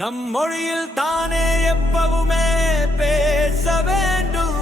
நம் மொழியில் தானே எப்பவுமே பேச வேண்டும்.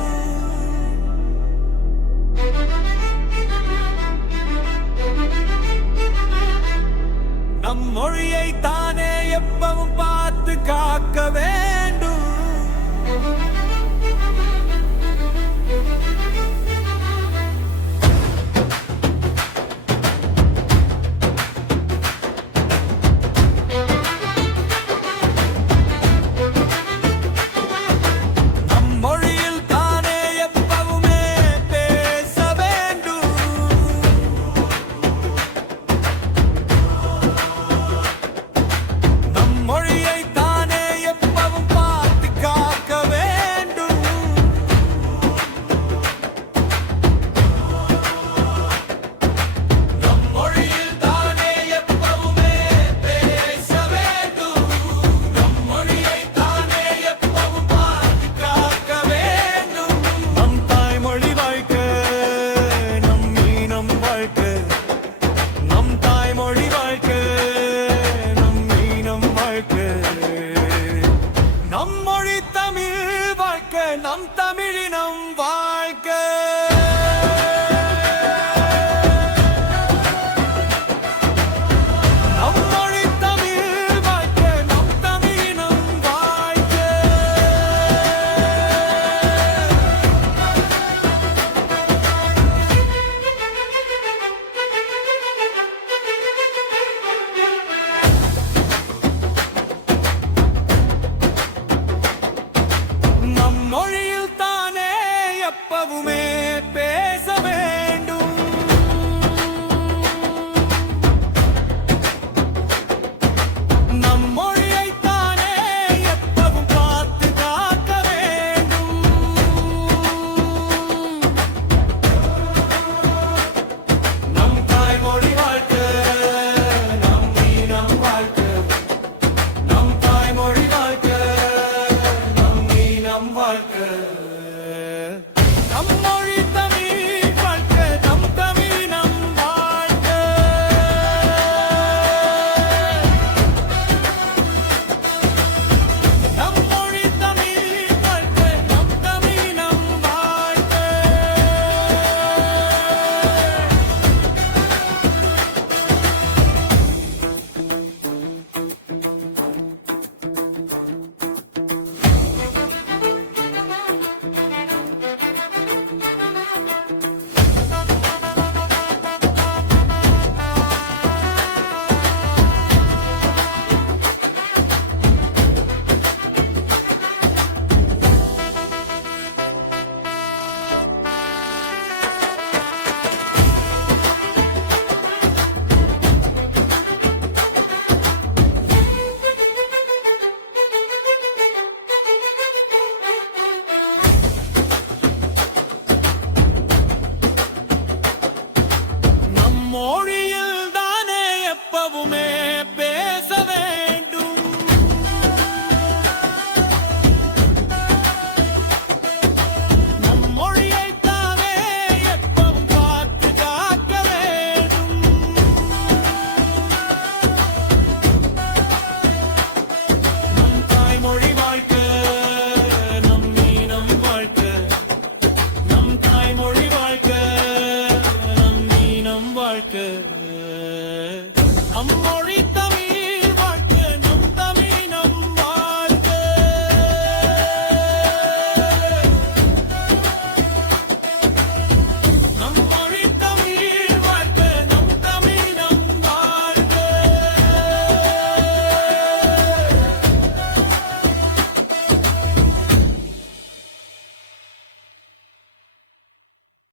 I'm not novo